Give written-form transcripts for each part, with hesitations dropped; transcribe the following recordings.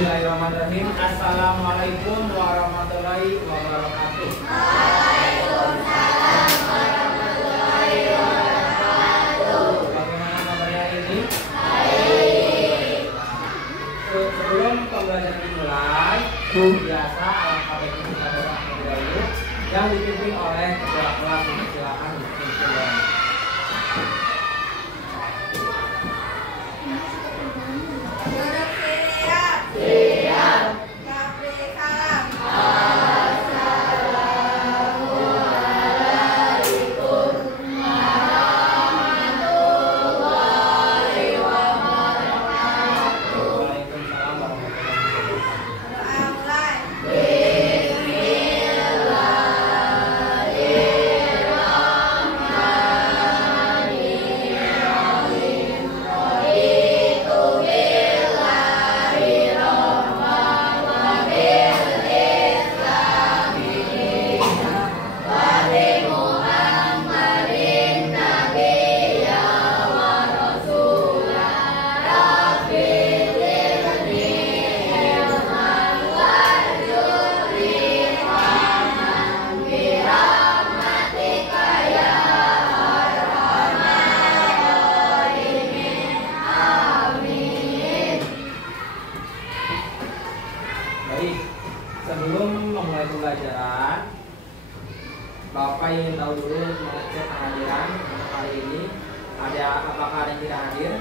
Bismillahirrahmanirrahim. Assalamualaikum warahmatullahi wabarakatuh. Waalaikumsalam warahmatullahi wabarakatuh. Bagaimana kabarnya ini? Baik. Sebelum pembelajaran dimulai, biasa alfabet kita terlebih dahulu yang dipimpin oleh kepala kelas. Silakan dipimpin. Siap. Sebelum memulai pembelajaran, Bapak ingin tahu dulu mengecek kehadiran hari ini. Apakah ada yang tidak hadir?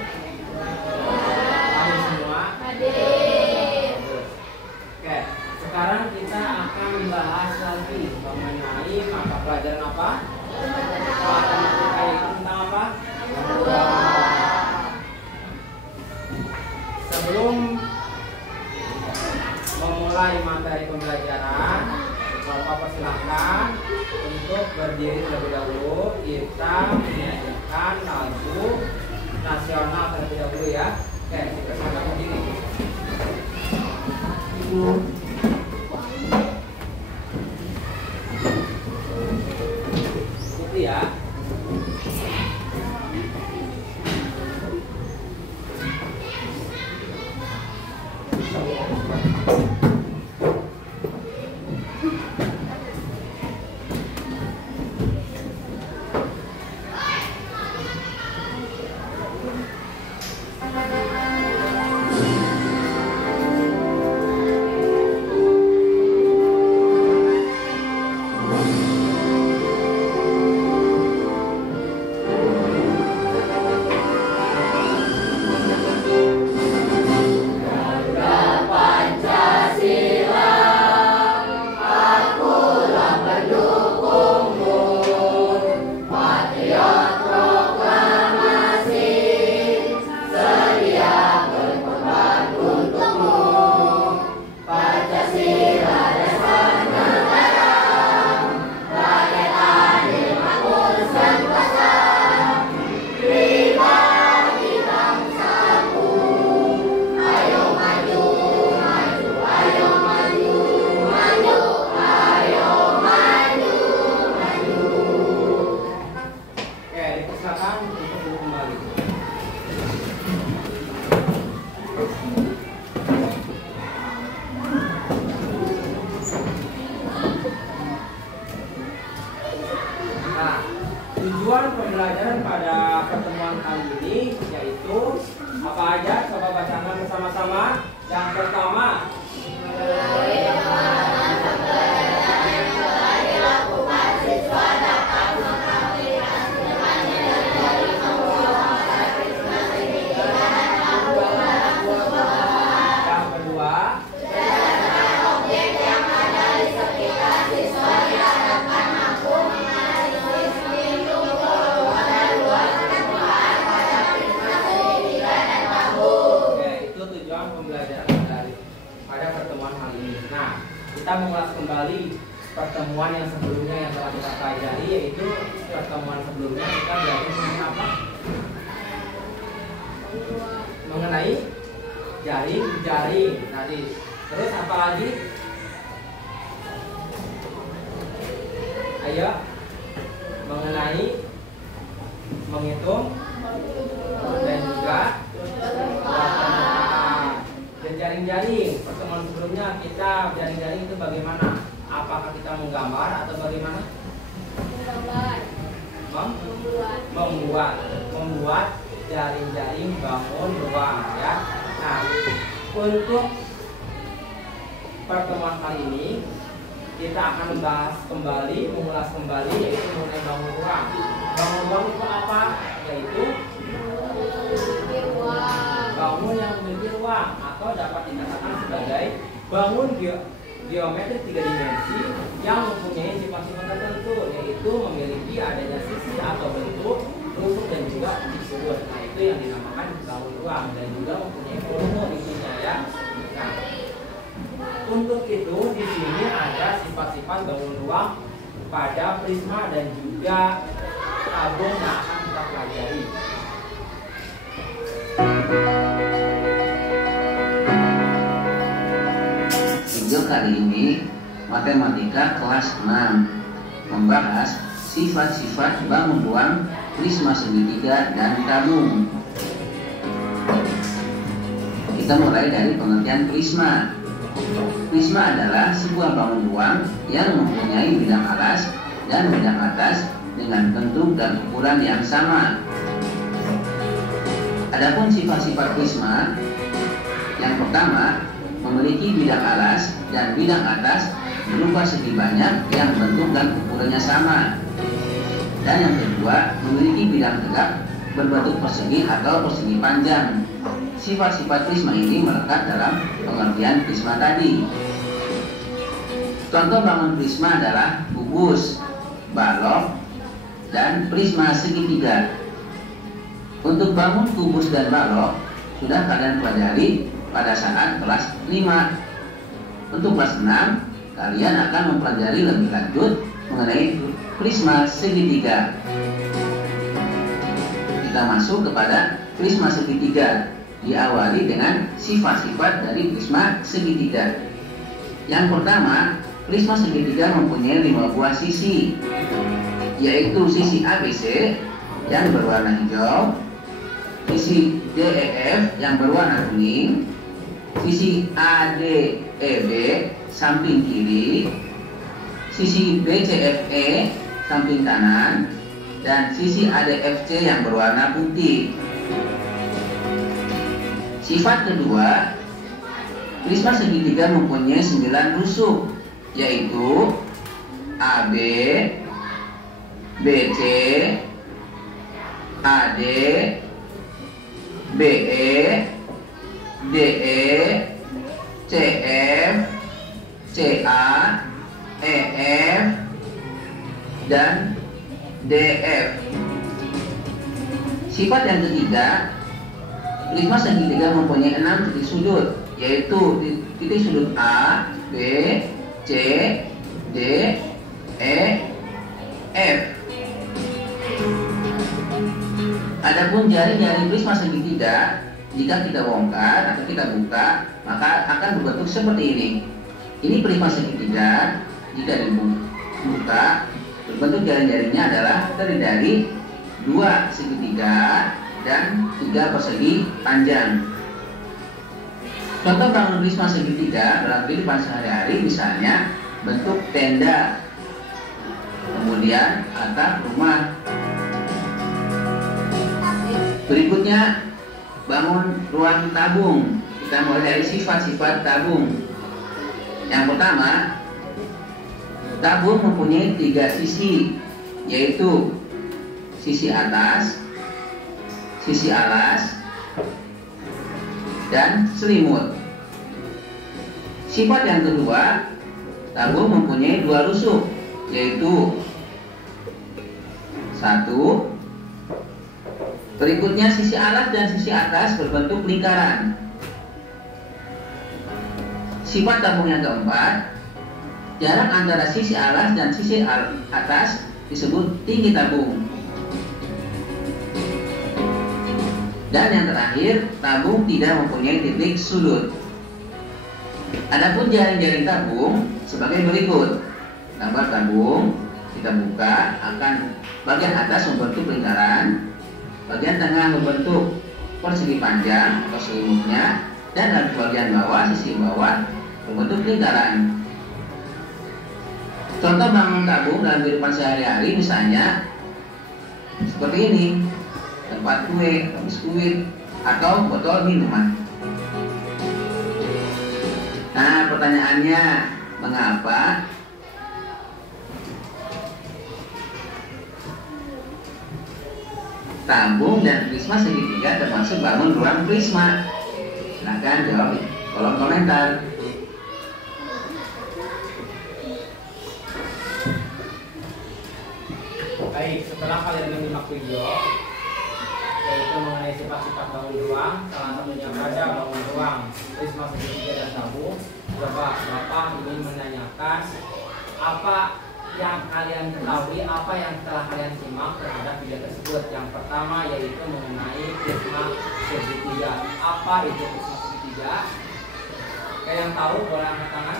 Hadir semua? Hadir. Oke, sekarang kita akan membahas lagi mengenai mata pelajaran apa? Matematika itu tentang apa? Sebelum memulai materi pembelajaran, Bapak persilahkan untuk berdiri terlebih dahulu. Kita menyanyikan lagu nasional terlebih dahulu ya. Oke, kita silakan berdiri. Ikuti ya. Tujuan pembelajaran pada pertemuan kali ini yaitu apa aja? Coba bacakan bersama-sama. Yang pertama, Dilakukan siswa dapat mengaplikasikannya dari yang kedua, berdasarkan objek yang ada di sekitar siswa diharapkan mampu menganalisis menghitung keluar dan luas permukaan pada prisma segitiga dan bambu. oke, itu tujuan pembelajaran dari pada pertemuan kali ini. Nah, kita mengulas kembali pertemuan yang sebelumnya yang telah kita pelajari, yaitu pertemuan sebelumnya kita belajar mengenai apa? Mengenai jaring tadi. Terus apa lagi? Ayo, mengenai menghitung dan juga permukaan. Dan jaring jaring-jaring. Pertemuan sebelumnya kita jaring-jaring itu bagaimana? Apakah kita menggambar atau bagaimana? Membuat jaring-jaring bangun ruang ya. Nah, untuk pertemuan kali ini kita akan mengulas kembali yaitu mengenai bangun ruang. Bangun ruang itu apa? Yaitu bangun yang memiliki ruang atau dapat dikatakan sebagai bangun geometri 3 dimensi yang mempunyai sifat-sifat tertentu, yaitu memiliki adanya sisi atau bentuk, rusuk dan juga titik sudut. Nah, itu yang dinamakan bangun ruang dan juga mempunyai volume isinya ya. Nah, untuk itu di sini ada sifat-sifat bangun ruang pada prisma dan juga tabung yang akan kita pelajari. Video kali ini matematika kelas 6 membahas sifat-sifat bangun ruang, prisma segitiga dan tabung. Kita mulai dari pengertian prisma. Prisma adalah sebuah bangun ruang yang mempunyai bidang alas dan bidang atas dengan bentuk dan ukuran yang sama. Adapun sifat-sifat prisma, yang pertama memiliki bidang alas dan bidang atas berupa segi banyak yang bentuk dan ukurannya sama. Dan yang kedua memiliki bidang tegak berbentuk persegi atau persegi panjang. Sifat-sifat prisma ini melekat dalam pengertian prisma tadi. Contoh bangun prisma adalah kubus, balok, dan prisma segitiga. Untuk bangun kubus dan balok sudah kalian pelajari pada saat kelas 5. Untuk kelas 6 kalian akan mempelajari lebih lanjut mengenai prisma segitiga. Kita masuk kepada prisma segitiga, diawali dengan sifat-sifat dari prisma segitiga. Yang pertama, prisma segitiga mempunyai 5 buah sisi, yaitu sisi ABC yang berwarna hijau, sisi DEF yang berwarna kuning, sisi ADEB samping kiri, sisi BCFE samping kanan, dan sisi ADFC yang berwarna putih. Sifat kedua, prisma segitiga mempunyai 9 rusuk, yaitu AB, BC, AD, BE, DE, CF, CA, EF, dan DF. Sifat yang ketiga, prisma segitiga mempunyai 6 titik sudut, yaitu titik sudut A, B, C, D, E, F. Adapun jari-jari prisma segitiga, jika kita bongkar atau kita buka, maka akan berbentuk seperti ini. Ini prisma segitiga. Jika dibuka, bentuk jari-jarinya adalah terdiri dari 2 segitiga dan 3 persegi panjang. Contoh bangun prisma segitiga dalam kehidupan sehari-hari, misalnya bentuk tenda, kemudian atap rumah. Berikutnya bangun ruang tabung. Kita mulai dari sifat-sifat tabung. Yang pertama, tabung mempunyai 3 sisi, yaitu sisi atas, sisi alas, dan selimut. Sifat yang kedua, tabung mempunyai 2 rusuk, yaitu 1. Berikutnya sisi alas dan sisi atas berbentuk lingkaran. Sifat tabung yang keempat, jarak antara sisi alas dan sisi atas disebut tinggi tabung. Dan yang terakhir, tabung tidak mempunyai titik sudut. Adapun jaring-jaring tabung sebagai berikut. Gambar tabung kita buka, akan bagian atas membentuk lingkaran, bagian tengah membentuk persegi panjang atau selimutnya, dan dari bagian bawah, sisi bawah membentuk lingkaran. Contoh bangun tabung dalam kehidupan sehari-hari misalnya seperti ini, tempat kue, biskuit, atau botol minuman. Nah, pertanyaannya, mengapa tabung dan prisma segitiga termasuk bangun ruang prisma? Silahkan jawab di kolom komentar. Baik, setelah kalian menyimak video yaitu mengenai sifat-sifat bangun ruang, salah satunya pada bangun ruang prisma segitiga dan tabung, coba Bapak ingin menanyakan apa yang kalian ketahui, apa yang telah kalian simak terhadap video tersebut. Yang pertama yaitu mengenai prisma segitiga. Apa itu prisma segitiga? Kayak yang tahu boleh angkat tangan.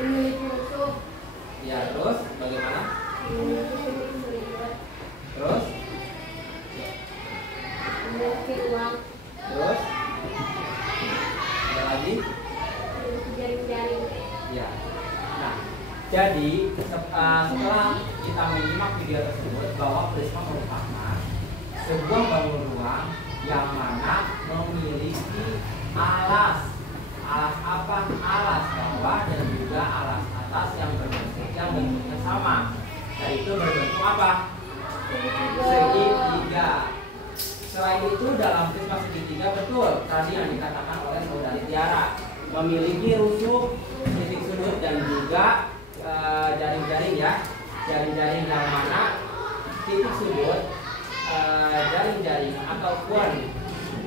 Memiliki rusuk. Ya, terus bagaimana? Terus? Memiliki ruang. Terus? Ada lagi? Memiliki jaring-jaring. Ya. Nah, jadi setelah kita menyimak video tersebut bahwa prisma merupakan sebuah bangun ruang yang mana memiliki alas apa? Alas bawah dan juga alas atas yang bentuknya sama. Yaitu berbentuk apa? Segitiga. Selain itu dalam prisma segitiga betul tadi yang dikatakan oleh saudari Tiara, memiliki rusuk, titik sudut dan juga jaring-jaring ya, jaring-jaring yang mana titik sudut, jaring-jaring ataupun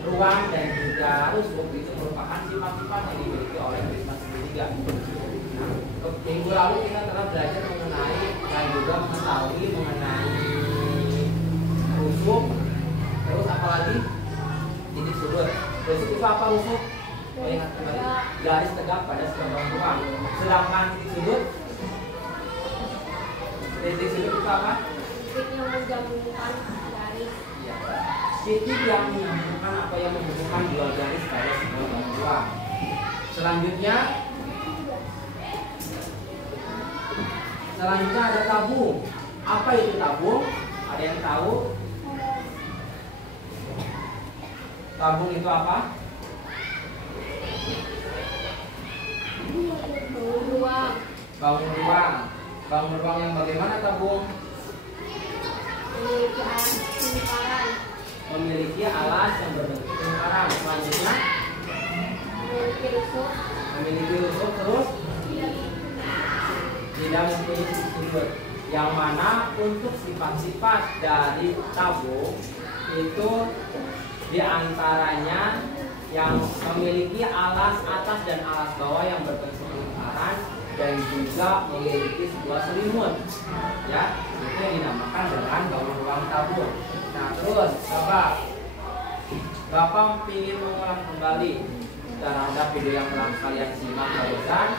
ruang dan juga rusuk itu merupakan sifat-sifat yang dimiliki oleh prisma segitiga. Minggu lalu kita telah belajar mengenai dan juga mengetahui mengenai rusuk, terus apalagi titik sudut. Rusuk itu apa rusuk? Ingat kembali, garis tegak pada sebuah bangun ruang. Sedangkan titik sudut itu apa? Titik yang menggabungkan garis. Ya. Titik yang menyambungkan apa yang menghubungkan dua garis pada sebuah bangun ruang. Selanjutnya ada tabung. Apa itu tabung? Ada yang tahu? Tabung itu apa? Bangun ruang. Bangun ruang. Bangun ruang yang bagaimana tabung? Memiliki alas lingkaran. Memiliki alas yang berbentuk lingkaran. Selanjutnya Memiliki rusuk. memiliki rusuk, terus tidak mempunyai titik sudut. Yang mana untuk sifat-sifat dari tabung itu diantaranya yang memiliki alas atas dan alas bawah yang berbentuk lingkaran dan juga memiliki sebuah selimut, ya, itu yang dinamakan dengan bangun ruang tabung. Nah, terus Bapak ingin mengulang kembali terhadap video yang telah kalian simak barusan.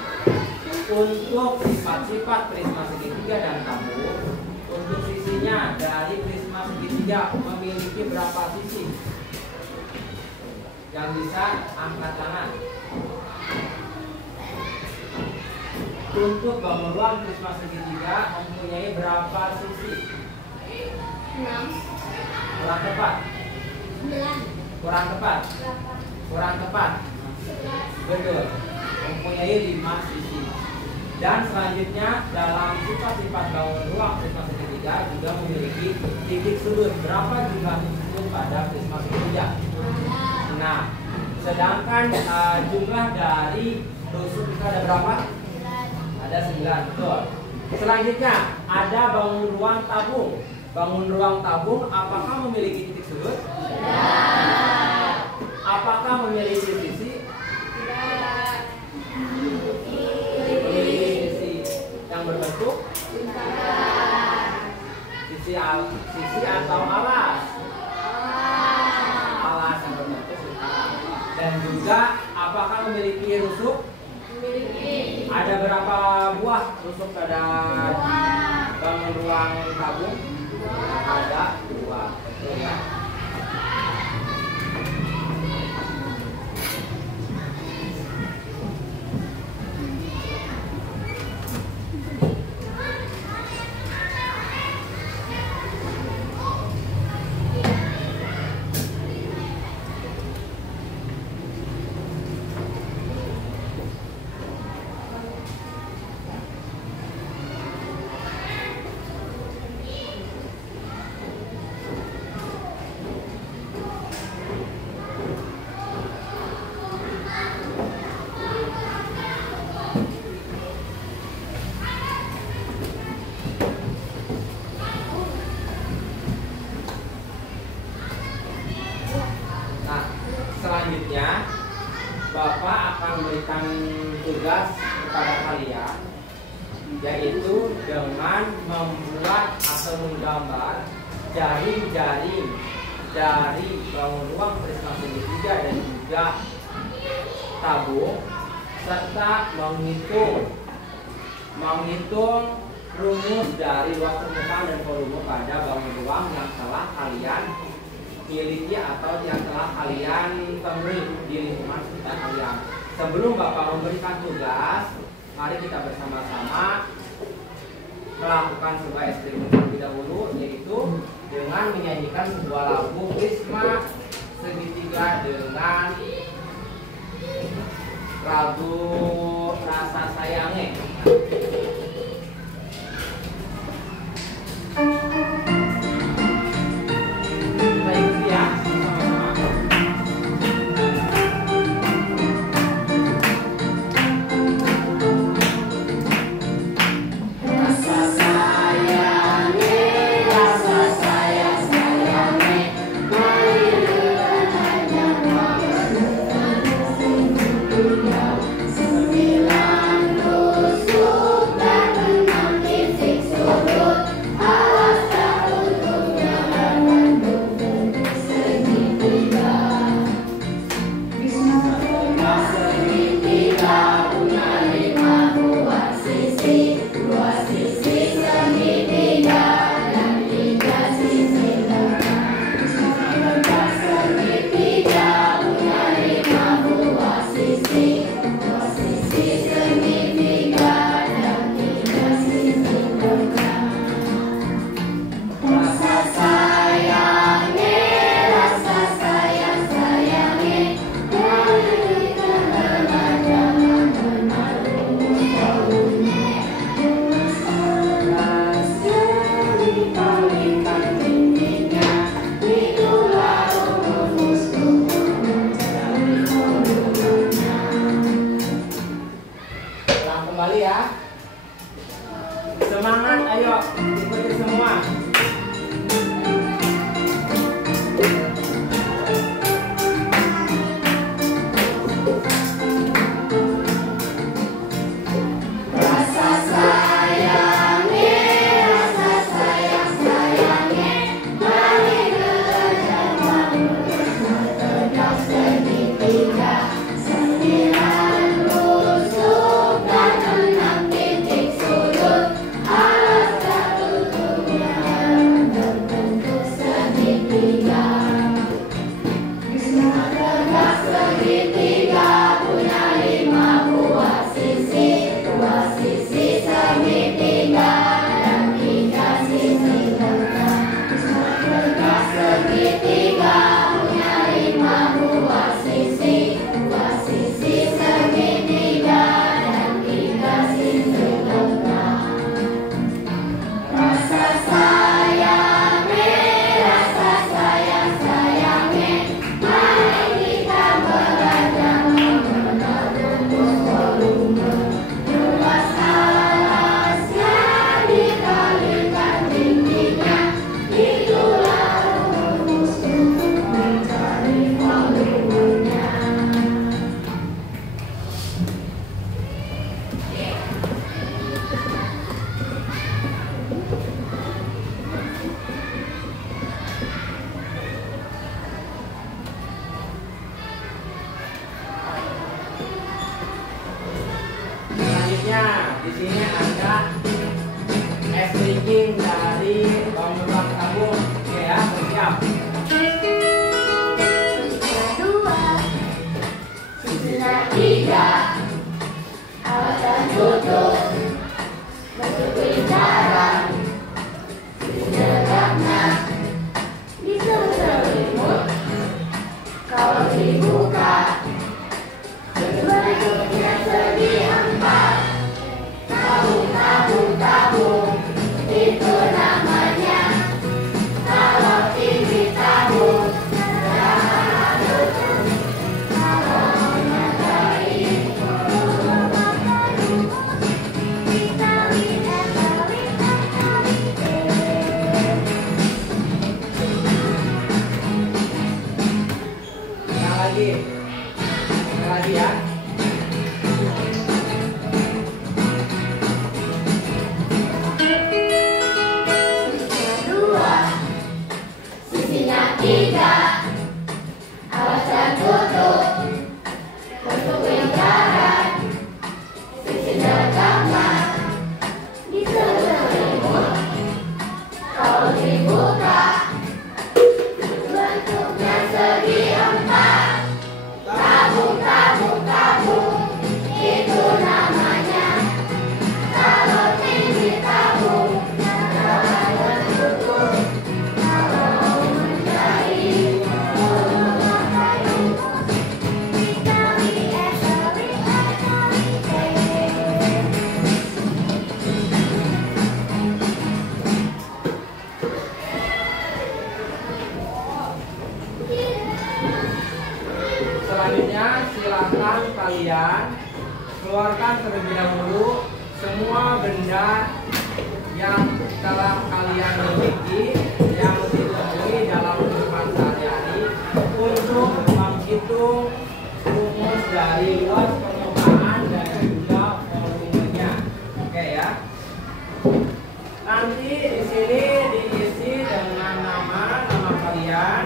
Untuk sifat-sifat prisma segitiga dan tabung, untuk sisinya dari prisma segitiga memiliki berapa sisi? Yang bisa angkat tangan. Untuk bangun ruang prisma segitiga mempunyai berapa sisi? 6. Kurang tepat. 9. Kurang tepat. 8. Kurang tepat. 11. Betul. Mempunyai 5 sisi. Dan selanjutnya dalam sifat-sifat bangun ruang prisma segitiga juga memiliki titik sudut. Berapa jumlah titik sudut pada prisma segitiga? Nah, sedangkan jumlah dari rusuk itu ada berapa? Ada 9, betul. Selanjutnya ada bangun ruang tabung. Bangun ruang tabung apakah memiliki titik sudut? Tidak. Apakah memiliki sisi? Tidak. Memiliki sisi yang berbentuk Lingkaran. sisi atau alas? Alas yang berbentuk lingkaran. Dan juga apakah memiliki rusuk? Memiliki. Ada berapa buah rusuk pada bangun ruang tabung? Ada 2, betul ya. selanjutnya Bapak akan memberikan tugas kepada kalian, yaitu dengan membuat atau menggambar jaring-jaring dari bangun ruang prisma segitiga dan juga tabung, serta menghitung rumus dari luas permukaan dan volume pada bangun ruang yang telah kalian miliki atau yang telah kalian temui di lingkungan sekitar kalian. Sebelum Bapak memberikan tugas, mari kita bersama-sama melakukan sebuah eksperimen terlebih dahulu, yaitu dengan menyanyikan sebuah lagu prisma segitiga dengan lagu Rasa Sayangnya. Kita ikuti ya sama-sama. Rasa sayangnya, rasa sayang sayangnya, marilah hanya sembilan tusuk dan 6 titik sudut, alas tertutupnya mengandung bentuk segitiga. Tengah segitiga punya 5 buah sisi, 2 sisi segitiga dan 3 sisi tengah. Tengah segitiga punya 5 buah sisi, 2 sisi segitiga dan 3 sisi tengah. Rasa sayangnya, rasa sayang sayangnya, berikan benar jangan benar rumus volume. Rumus alasnya dikalikan tingginya, itulah rumus untuk mencari volumenya. Ulang kembali ya. Semangat, ayo ikuti semua. Rasa sayangnya, rasa sayang sayangnya, mari belajar melukis tegak segitiga, 9 tusuk dan 6 titik sudut, alas tertutupnya berbentuk segitiga. Tegak segitiga punya 5 buah sisi, 2 sisi segitiga dan 3 sisi tengah. Tegak segitiga punya 5 buah sisi, 2 sisi segitiga dan 3 sisi tengah. Rasa sayangnya, rasa sayang sayangnya, mari kita belajar mengenal rumus volume. Luas alasnya dikalikan tingginya, itulah rumus untuk mencari volumenya. Selanjutnya di sini ada es linking dari bangun ruang tabung. Oke ya, bersiap. Sila 3, alat tertutup, bentuk lingkaran, tegaknya diselimut. Kalau dibuka, bentuknya segi 4. Tabung, tabung, tabung, itu nama Sekali lagi ya. Dua, sisinya tiga, awas dan tutup, untuk lingkaran, sisi tergambar di selimut. Kalau dibuka, bentuknya segi empat. Tabung, tabung, tabung, itu namanya. Kalau tinggi tabung, jangan tertutup. Kalau mencari rumah kayu, dikali esori Selanjutnya silakan kalian keluarkan terlebih dahulu semua benda yang telah kalian miliki yang ditemui dalam kehidupan sehari-hari untuk menghitung rumus dari luas permukaan dan juga volumenya. Oke ya. Nanti di sini diisi dengan nama kalian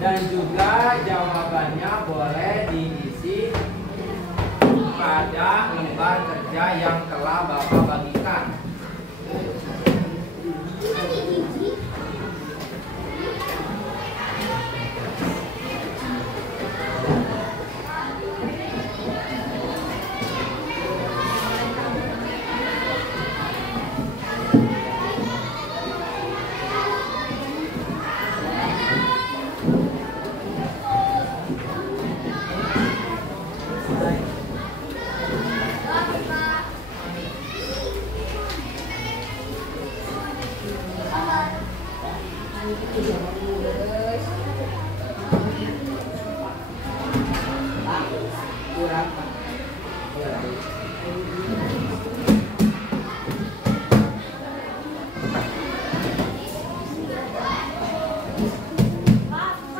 dan juga jawabannya boleh diisi pada lembar kerja yang telah Bapak bagikan.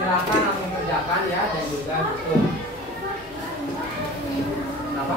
Silakan langsung kerjakan ya dan juga hitung. Kenapa?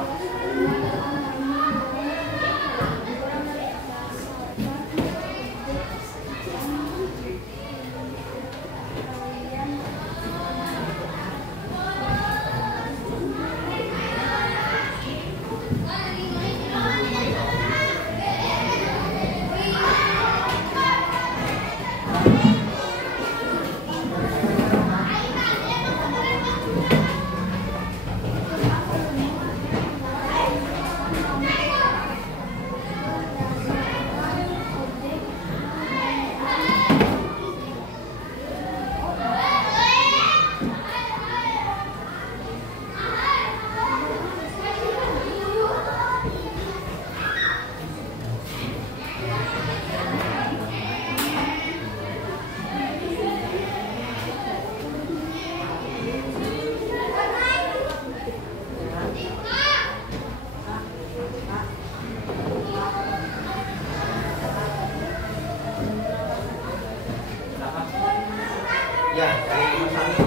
Ya, dari nomor 1.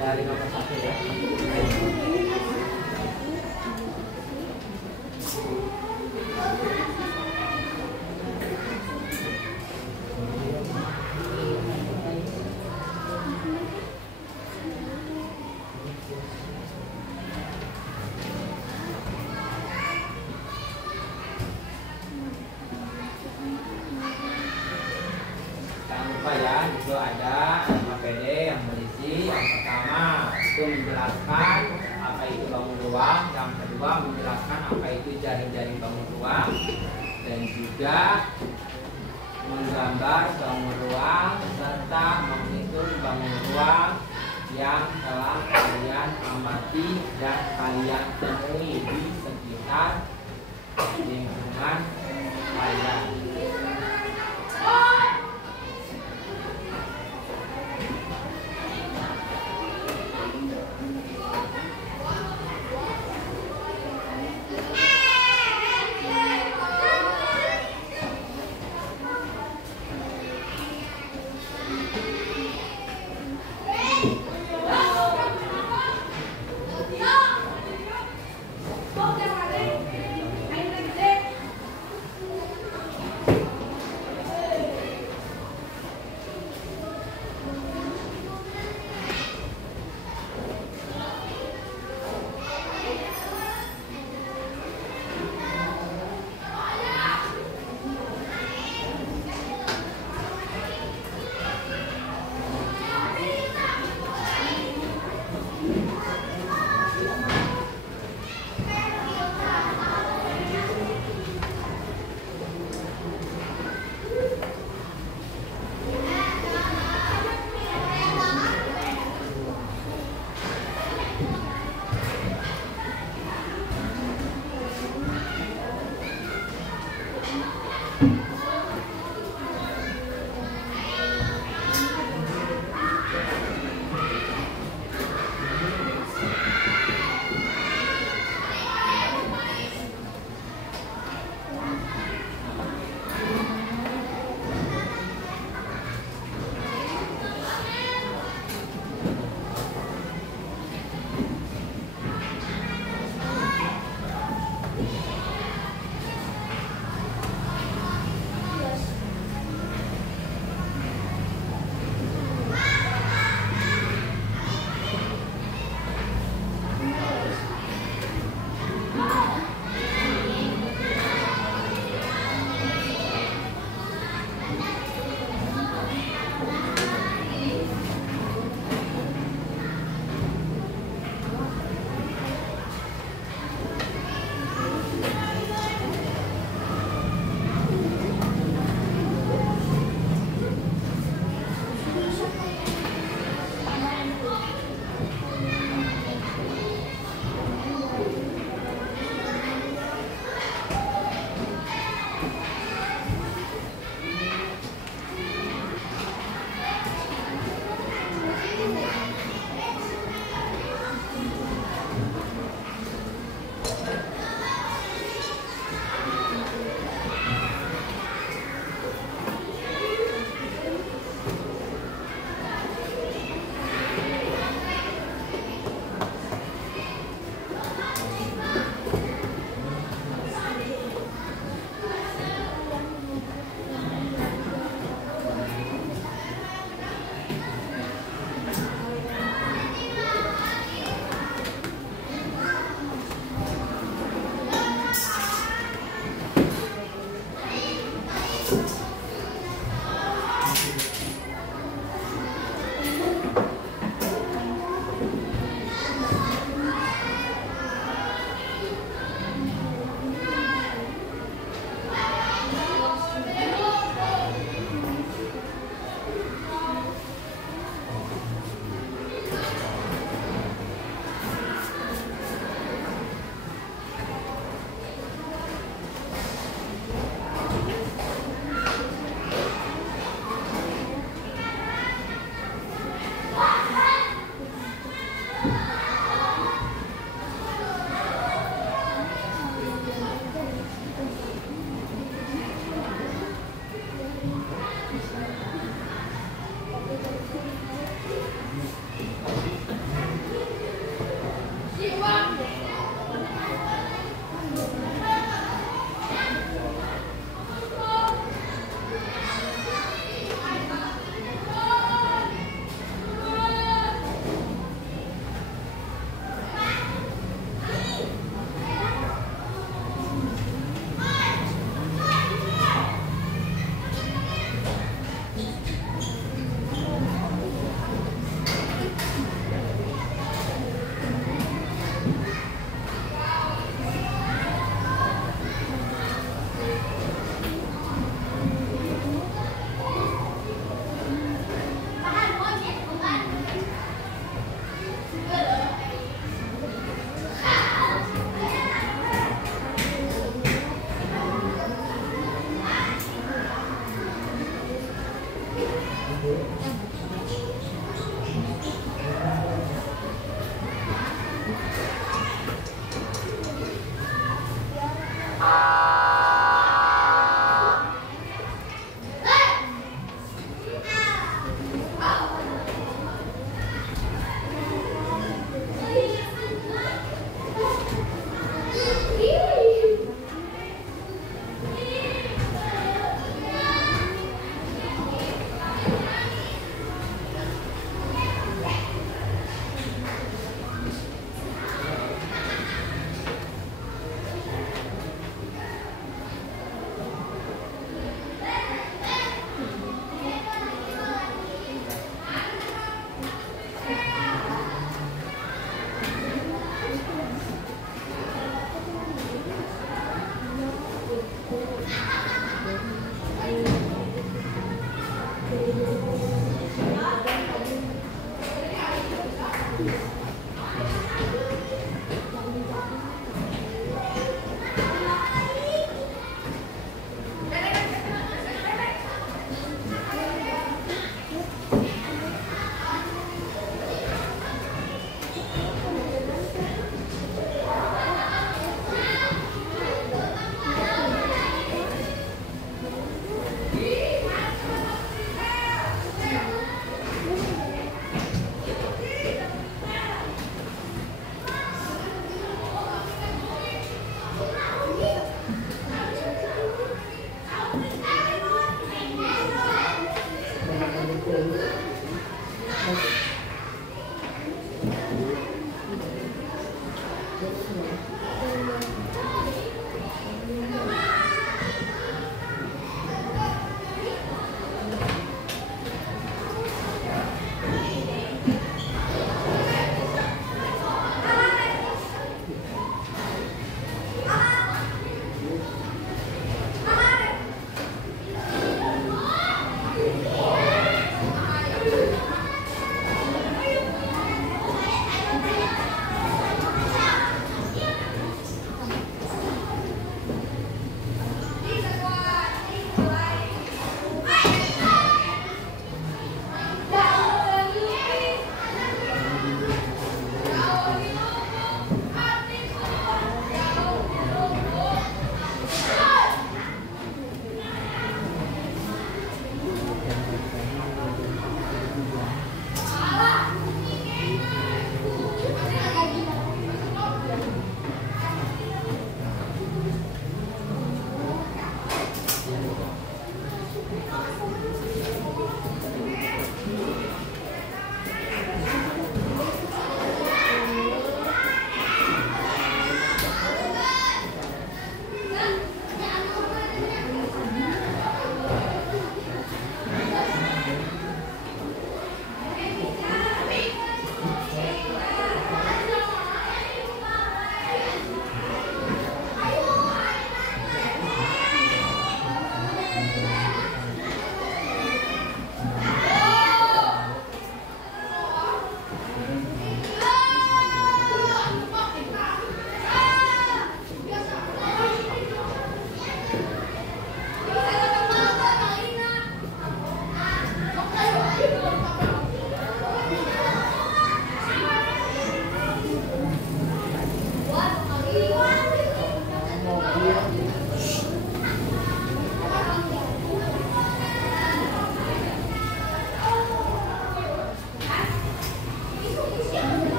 Dari nomor 1 ya. Jangan lupa ya, itu ada APD yang berisi yang pertama itu menjelaskan apa itu bangun ruang, yang kedua menjelaskan apa itu jaring-jaring bangun ruang, dan juga menggambar bangun ruang serta menghitung bangun ruang yang telah kalian amati dan kalian temui di sekitar lingkungan kalian.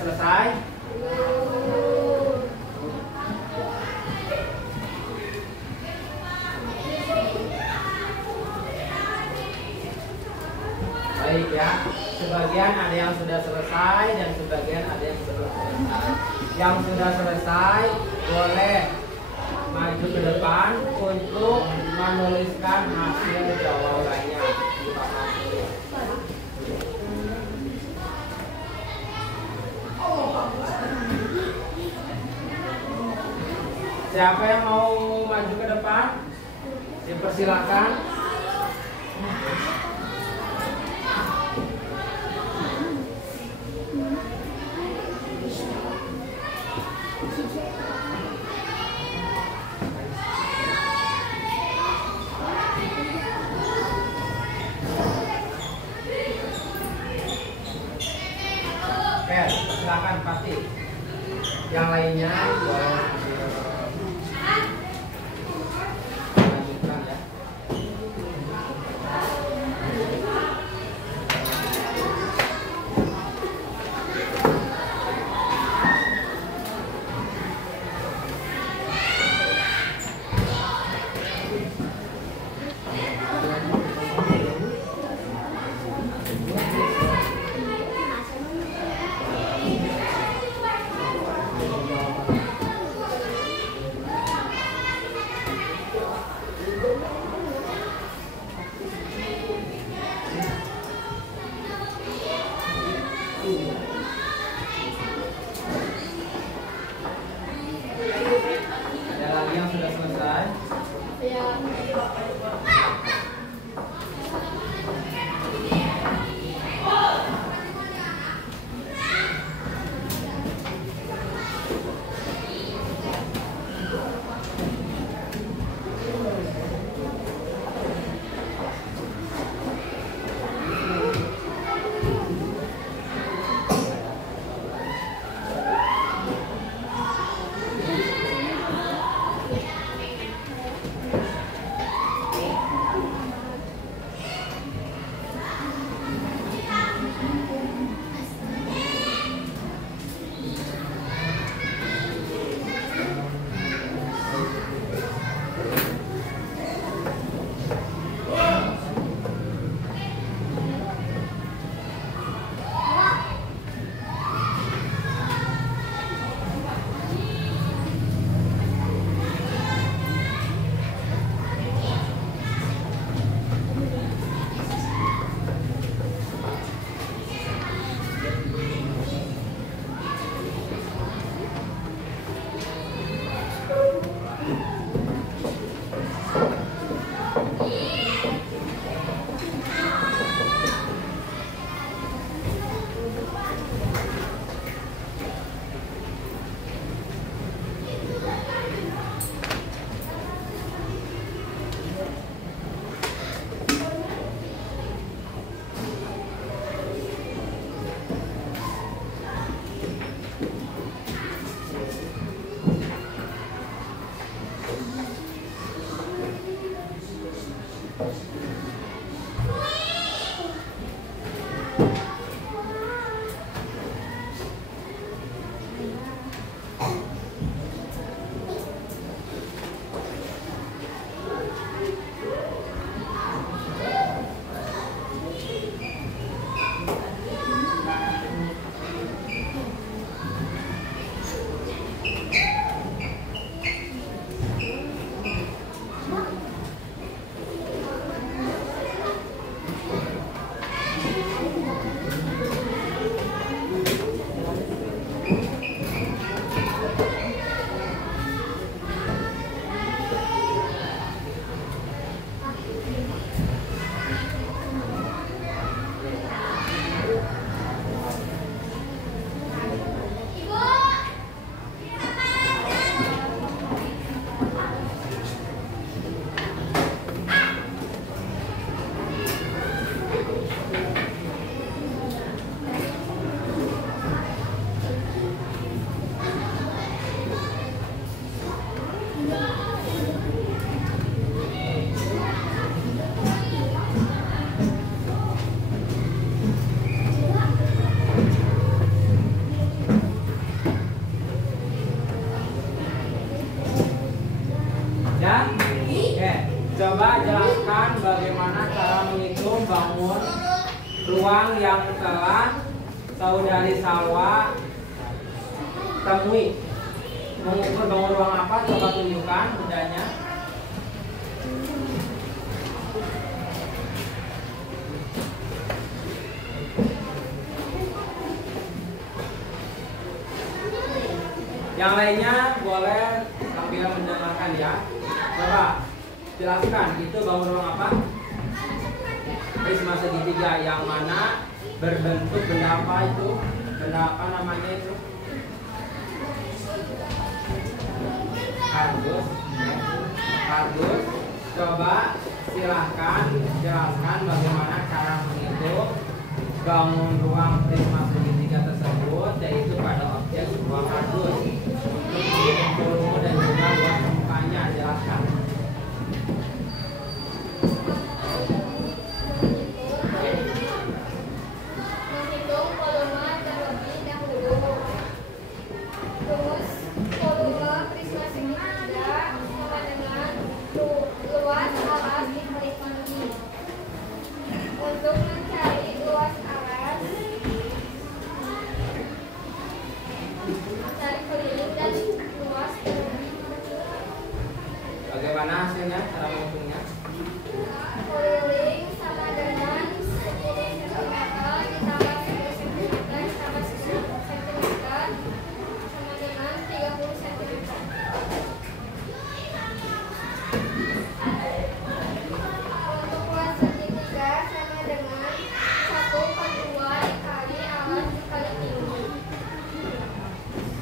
selesai? Baik ya, sebagian ada yang sudah selesai dan sebagian ada yang belum selesai. Yang sudah selesai boleh maju ke depan untuk menuliskan hasil jawabannya. Siapa yang mau maju ke depan? Dipersilakan. Oke, silakan pasti. Yang lainnya boleh lanjutkan ya. ruang yang telah saudari Salwa temui. Mengukur bangun ruang apa? Coba tunjukkan bendanya. Yang lainnya boleh sambil mendengarkan ya. Coba jelaskan, itu bangun ruang apa? Prisma segitiga yang mana berbentuk benda apa itu? Benda apa namanya itu? Kardus. Kardus. Coba silahkan jelaskan bagaimana cara menghitung bangun ruang prisma segitiga tersebut, yaitu pada objek sebuah kardus. Untuk menghitung volume dan juga luas permukaannya, jelaskan. Menghitung volume terlebih dahulu. Terus volume prisma segitiga sama dengan luas alas dikali tinggi. Untuk mencari luas alas, mencari keliling dan luas terlebih. Bagaimana hasilnya? Cara menghitungnya? Keliling sama dengan 10 cm ditambah 10 cm ditambah 10 cm sama dengan 30 cm. Untuk luas segitiga sama dengan 1/2 dikali alas dikali tinggi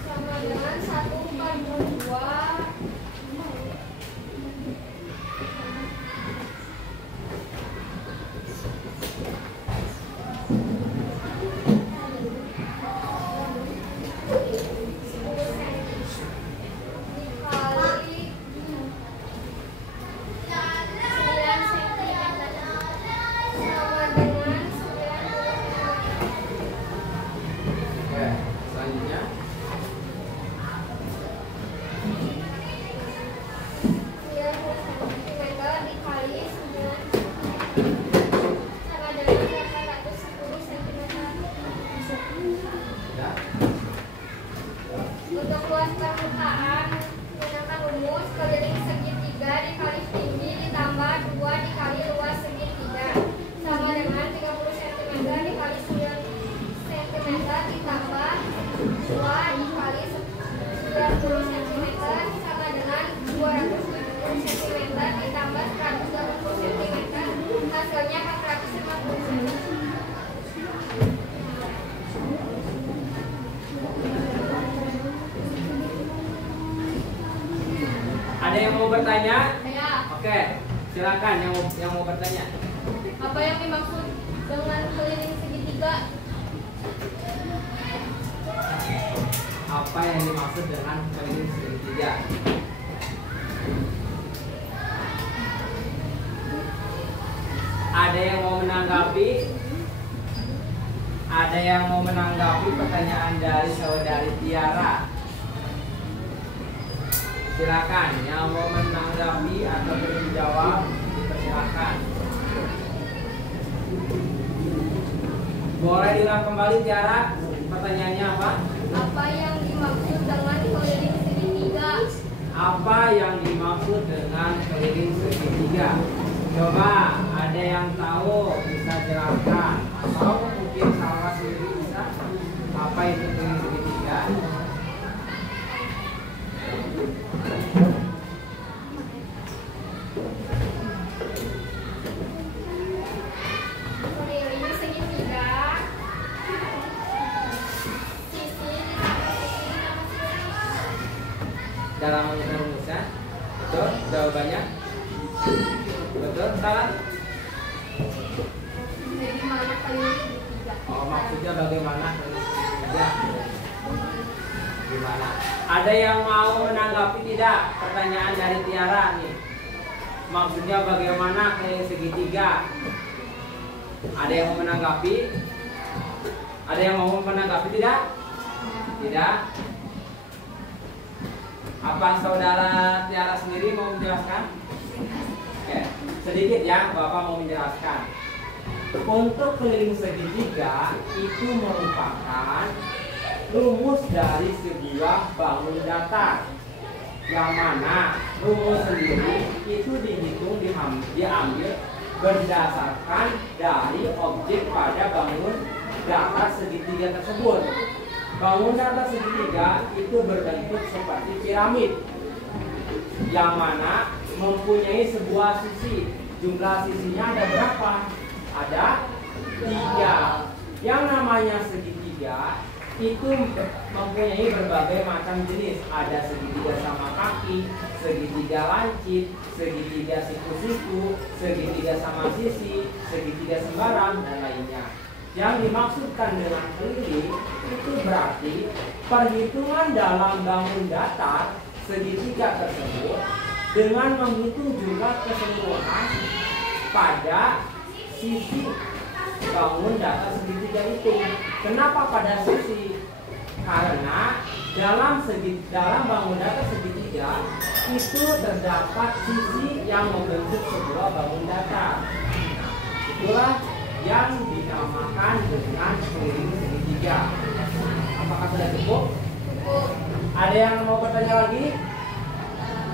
sama dengan 1/2. Oke, selanjutnya. 480 Ada yang mau bertanya? Ya. Oke, silakan yang mau bertanya. Apa yang dimaksud dengan keliling segitiga? Apa yang dimaksud dengan keliling segitiga? Ada yang mau menanggapi? Ada yang mau menanggapi pertanyaan dari saudari Tiara? Silakan, yang mau menanggapi atau menjawab, dipersilakan. Boleh diulang kembali Tiara? Pertanyaannya apa? Apa yang dimaksud dengan keliling segitiga? Apa yang dimaksud dengan keliling segitiga? Coba ada yang tahu bisa jelaskan, atau mungkin salah sendiri bisa. Apa itu keliling segitiga? Keliling segitiga, sisi ditambah sisi ditambah sisi. Dalam menghitung rumusnya, betul? Jawabannya? Betul? Salah? Jadi mana keliling segitiga? Oh, maksudnya bagaimana keliling segitiga? Gimana? Ada yang mau menanggapi tidak pertanyaan dari Tiara nih? Maksudnya bagaimana keliling segitiga? Ada yang mau menanggapi? Ada yang mau menanggapi tidak? Tidak? Apa saudara Tiara sendiri mau menjelaskan? Oke, sedikit ya, Bapak mau menjelaskan. untuk keliling segitiga itu merupakan rumus dari sebuah bangun datar, yang mana rumus sendiri itu dihitung diambil berdasarkan dari objek pada bangun datar segitiga tersebut. Bangun datar segitiga itu berbentuk seperti piramid, yang mana mempunyai sebuah sisi. Jumlah sisinya ada berapa? Ada 3. Yang namanya segitiga itu mempunyai berbagai macam jenis. Ada segitiga sama kaki, segitiga lancip, segitiga siku-siku, segitiga sama sisi, segitiga sembarang, dan lainnya. Yang dimaksudkan dengan keliling itu berarti perhitungan dalam bangun datar segitiga tersebut dengan menghitung jumlah keseluruhan pada sisi bangun datar segitiga itu. Kenapa pada sisi? Karena dalam bangun datar segitiga itu terdapat sisi yang membentuk sebuah bangun datar. Itulah yang dinamakan dengan keliling segitiga. Apakah sudah cukup? Ada yang mau bertanya lagi?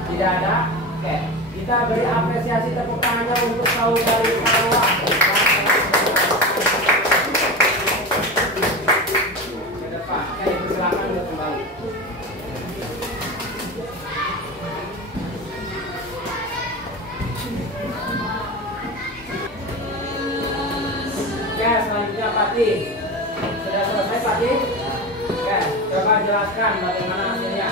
Tidak ada? Oke, kita beri apresiasi tepuk tangannya untuk saudari Salwa. Ke depan, silakan untuk kembali. Oke, selanjutnya Fatih. Sudah selesai Fatih? Oke, coba jelaskan bagaimana hasilnya.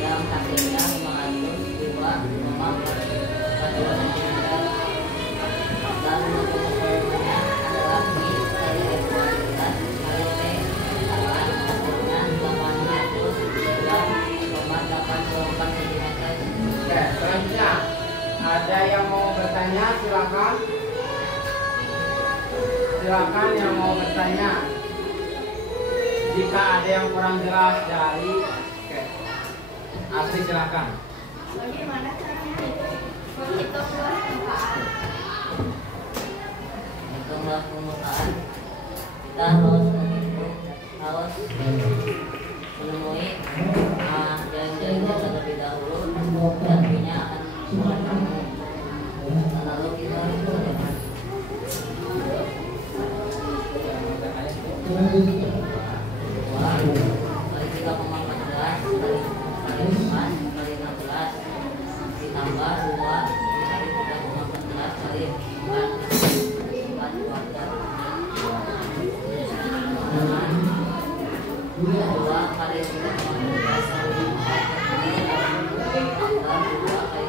Yang hasilnya mengandung 2,42 cm dan volumenya adalah I kali F12 kali T dan hasilnya 803,84 cm. Oke, selanjutnya ada yang mau bertanya, silakan. Silakan yang mau bertanya. Jika ada yang kurang jelas dari Asri, silakan. Bagaimana caranya menghitung luas permukaan? Menghitung luas permukaan, kita harus menemui jaring-jaringnya terlebih dahulu, artinya akan bertemu. Lalu kita hitung. Kali 3,14 kali 4 kali 16 ditambah 2 kali 3,14 kali 4 2 kali 3,14 kali 4 tambah 2 kali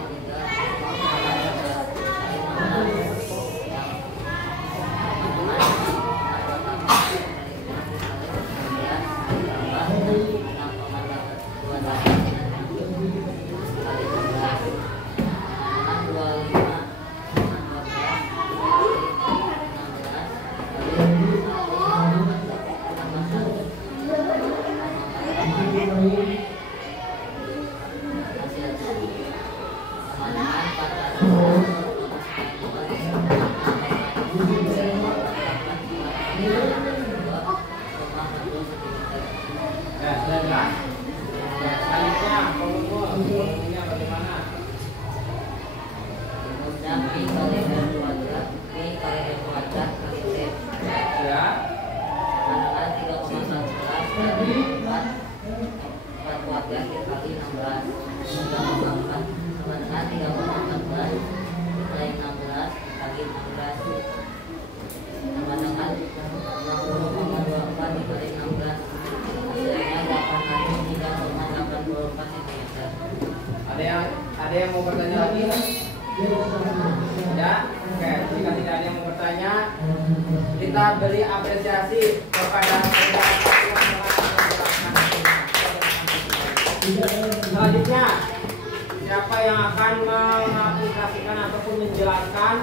Volumenya bagaimana? rumusnya Pi kali R kuadrat Pi kali R kuadrat kali T. Ya. Adalah 3,11 kali 4 kuadrat dikali 16. 3,4 sebenarnya 3,14 kali 16 kali 16 sama dengan 60,24 dikali 16. Hasilnya 803,84 cm. Ada yang mau bertanya lagi? Ya, oke. Jika tidak ada yang mau bertanya, kita beri apresiasi kepada saudara selanjutnya. Siapa yang akan mengaplikasikan ataupun menjelaskan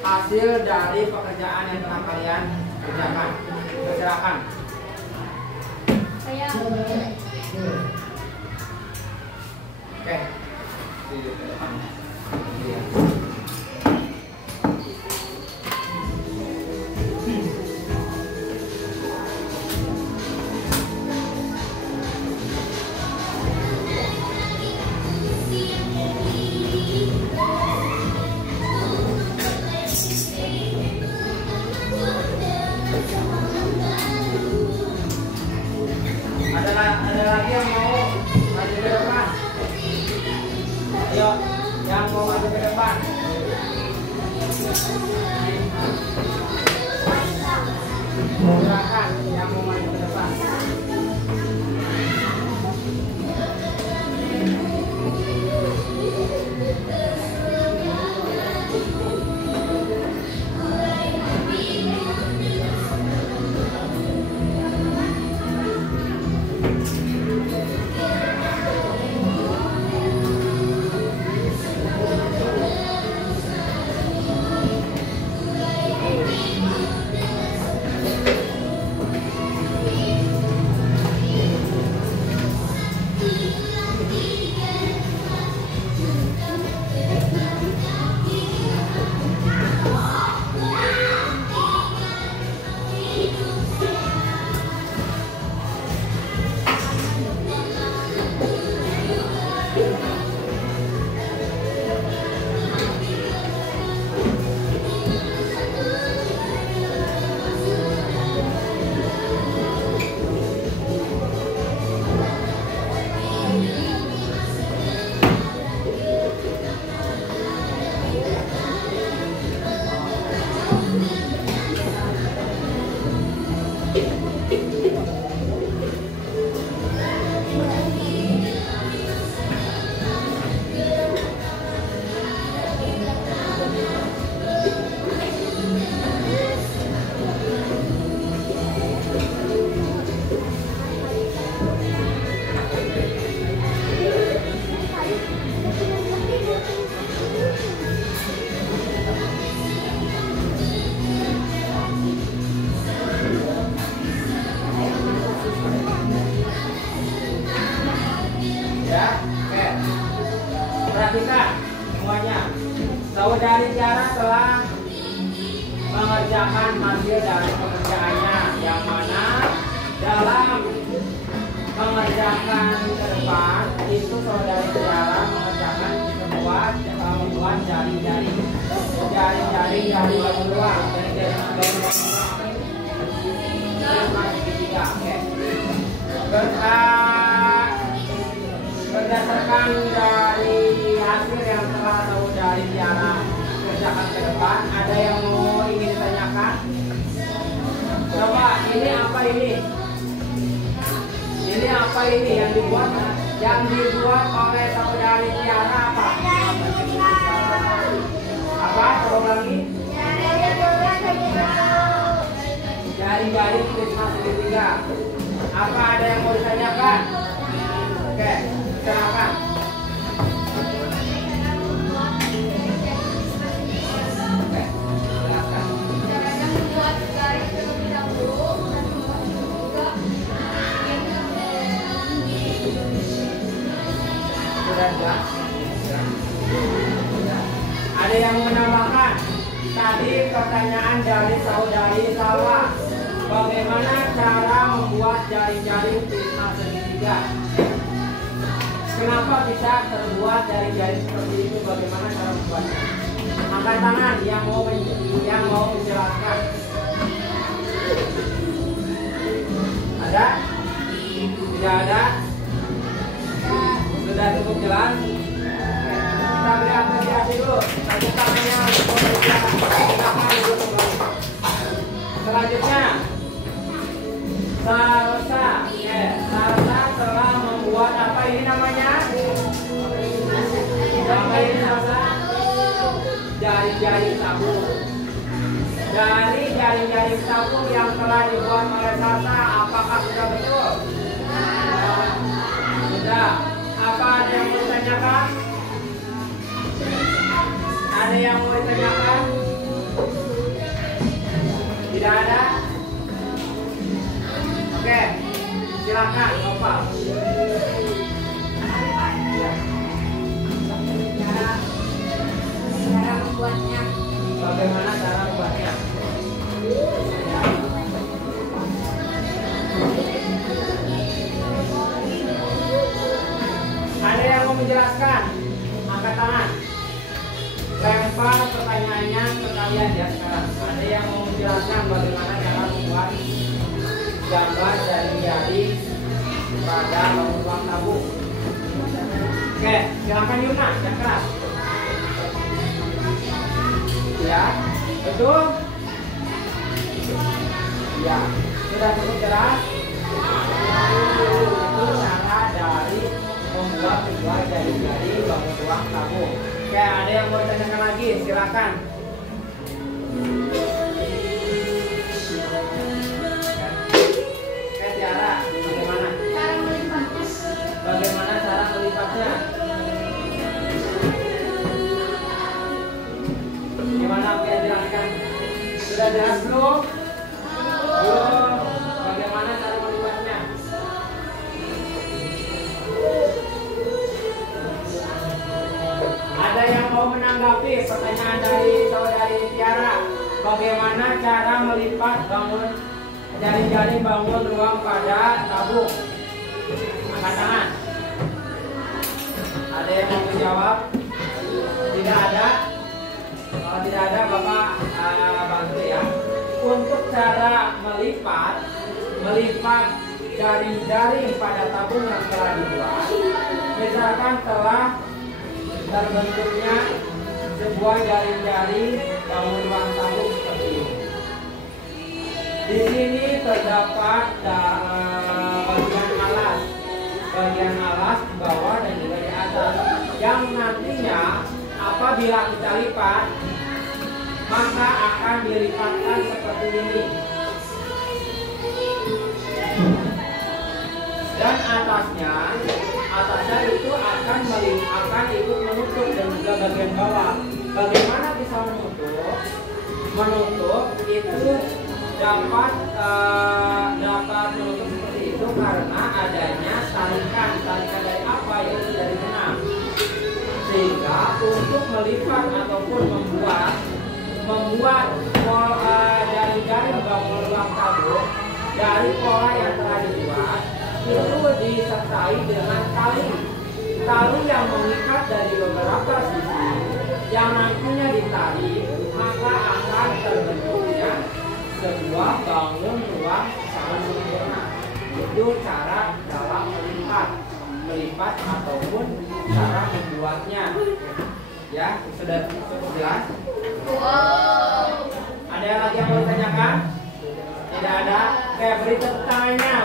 hasil dari pekerjaan yang telah kalian kerjakan? Silakan. Saya. Oke. Ada lagi yang mau maju ke depan? Ayo, yang mau maju ke depan. Silakan yang mau maju ke depan. Perhatikan semuanya. Saudari Tiara telah mengerjakan hasil dari pekerjaannya, yang mana dalam mengerjakan ke depan itu saudari Tiara mengerjakan membuat jari-jari dari luar berdasarkan dari hasil yang telah saudari Tiara kerjakan ke depan, ada yang mau ingin ditanyakan? Coba, ini apa ini? Ini apa ini yang dibuat? Yang dibuat oleh saudari Tiara apa? Apa? Coba lagi. Jari-jari Christmas segitiga. Apa ada yang mau ditanyakan? Oke, silakan. Ada yang menambahkan? Tadi pertanyaan dari saudari Salwa, bagaimana cara membuat jari-jari Christmas segitiga? Kenapa bisa terbuat jari-jari seperti itu? Bagaimana cara membuatnya? Angkat tangan yang mau menjelaskan. Ada? Tidak ada? Sudah cukup jelas? Kita beri apresiasi dulu. Tepuk tangannya untuk selanjutnya, Salsa telah membuat apa ini namanya? Apa ini Salsa? Jari-jari sabung. Dari jari-jari sabung yang telah dibuat oleh Salsa, apakah sudah betul? Sudah. Apa ada yang mau ditanyakan? Ada yang mau ditanyakan? Tidak ada? Oke, silakan. Nopal? Cara membuatnya. Bagaimana cara membuatnya? Ada yang mau menjelaskan? Angkat tangan. Lempar pertanyaannya ke kalian ya sekarang. Ada yang mau menjelaskan bagaimana cara membuat gambar jari-jari pada bangun ruang tabung? Oke, silakan Yuna, yang keras. Ya, betul? Ya, sudah cukup jelas? Itu cara dari membuat sebuah jari-jari bangun ruang tabung. Oke, ada yang mau ditanyakan lagi? Silakan. Oke, Tiara, bagaimana? Cara melipatnya. Bagaimana cara melipatnya? Gimana? Oke, jelaskan. Sudah jelas belum? Belum. Bagaimana cara melipatnya? Ada yang mau menanggapi pertanyaan dari saudari Tiara? Bagaimana cara melipat bangun jari-jari bangun ruang pada tabung? Angkat tangan. Ada yang mau menjawab? Tidak ada? Kalau tidak ada, Bapak bantu ya. Untuk cara melipat jari-jari pada tabung yang telah dibuat, misalkan telah terbentuknya sebuah jari-jari bangun ruang tabung seperti ini. Di sini terdapat bagian alas di bawah dan juga di atas, yang nantinya apabila kita lipat maka akan dilipatkan seperti ini. Dan atasnya itu akan ikut menutup dan juga bagian bawah. Bagaimana bisa menutup? Menutup itu dapat menutup seperti itu karena adanya tarikan dari apa? Yaitu dari benang. Sehingga untuk melipat ataupun membuat jari-jari bangun ruang tabung dari pola yang telah dibuat itu disertai dengan tali yang mengikat dari beberapa sisi yang nantinya ditarik, maka akan terbentuknya sebuah bangun ruang sangat sempurna. Itu cara dalam melipat ataupun cara membuatnya. Ya, sudah jelas? Ada yang lagi yang mau ditanyakan? Tidak ada? Oke, beri tepuk tangannya.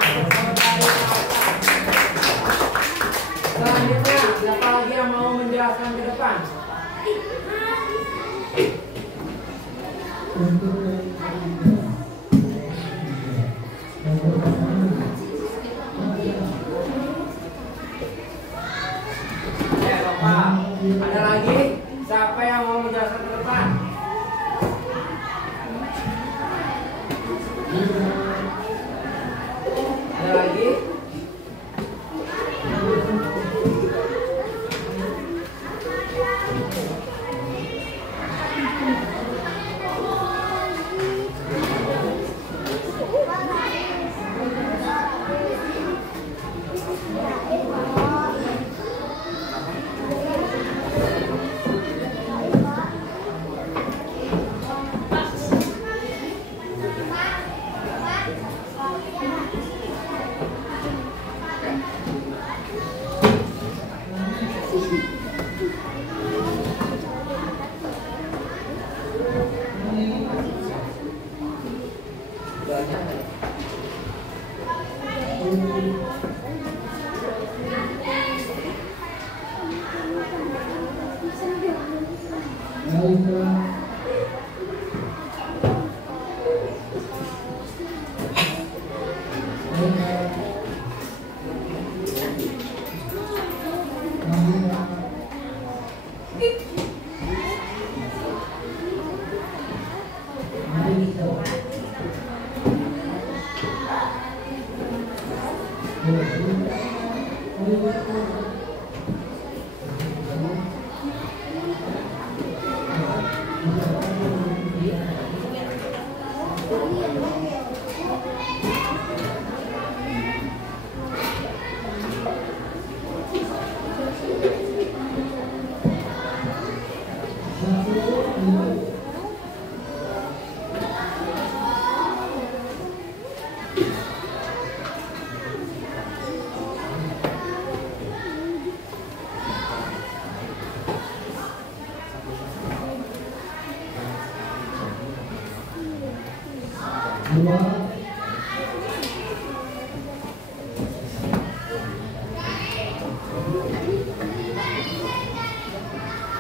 Selanjutnya, siapa lagi yang mau menjelaskan ke depan? Ya, Bapak. Ada lagi? Siapa yang mau menjelaskan ke depan? Ada lagi?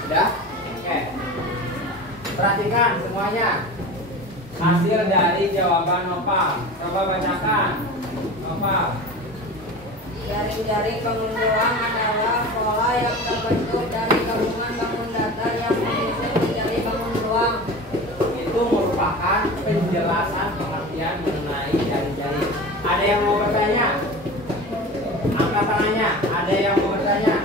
Sudah? Oke. Perhatikan semuanya. Hasil dari jawaban Nopal. Coba bacakan. Nopal. Jaring-jaring bangun ruang adalah pola yang terbentuk dari gabungan bangun datar yang menyusun menjadi bangun ruang. Itu merupakan penjelasan pengertian mengenai jaring-jaring. Ada yang mau bertanya? Angkat tangannya. Ada yang mau bertanya?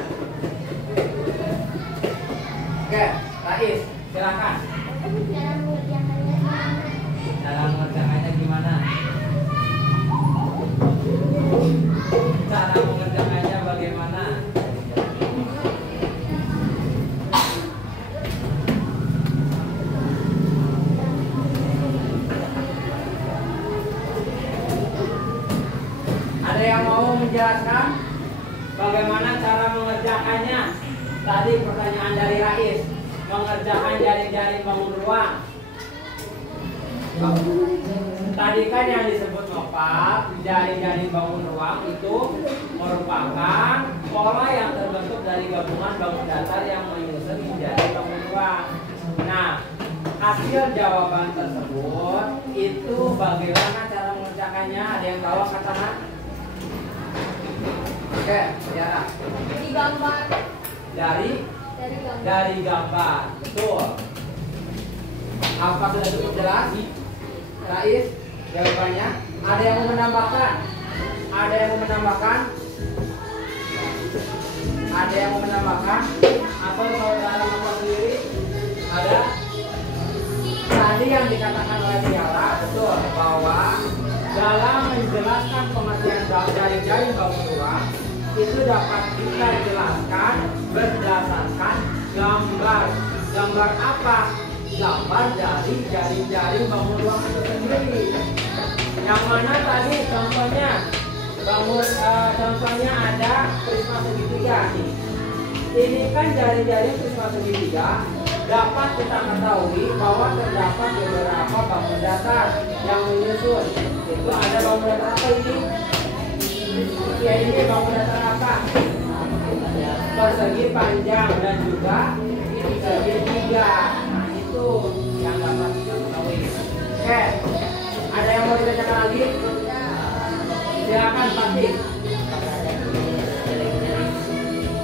Oke, Rais, silakan. Cara mengerjakannya gimana? Cara mengerjakannya bagaimana? Ada yang mau menjelaskan bagaimana cara mengerjakannya? Tadi pertanyaan dari Rais, mengerjakan jaring-jaring bangun ruang. Tadi kan yang disebut Nopal, jaring-jaring bangun ruang itu merupakan pola yang terbentuk dari gabungan bangun datar yang menyusun menjadi bangun ruang. Nah, hasil jawaban tersebut itu bagaimana cara mengerjakannya? Ada yang tahu angkat tangan? Oke, Tiara. Di gambar. Dari gambar, betul. Apa sudah cukup jelas? Rais, jawabannya. Ada yang mau menambahkan? Ada yang mau menambahkan? Ada yang mau menambahkan? Atau saudara Nopal sendiri? Ada? Tadi yang dikatakan oleh Tiara betul bahwa dalam menjelaskan pengertian jaring-jaring bangun ruang itu dapat kita jelaskan berdasarkan gambar. Gambar apa? Gambar dari jaring-jaring bangun ruang itu sendiri. Yang mana tadi contohnya contohnya ada prisma segitiga nih. Ini kan jaring-jaring prisma segitiga. Dapat kita ketahui bahwa terdapat beberapa bangun datar yang menyusun. Itu ada bangun datar apa ini? Ya ini bangun datar apa? Persegi panjang dan juga segitiga. Nah itu yang dapat kita ketahui. Oke, ada yang mau ditanyakan lagi? Silakan Fatih.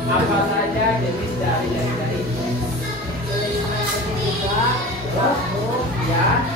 Apa saja jenis dari jaring-jaring? Segitiga, Ya.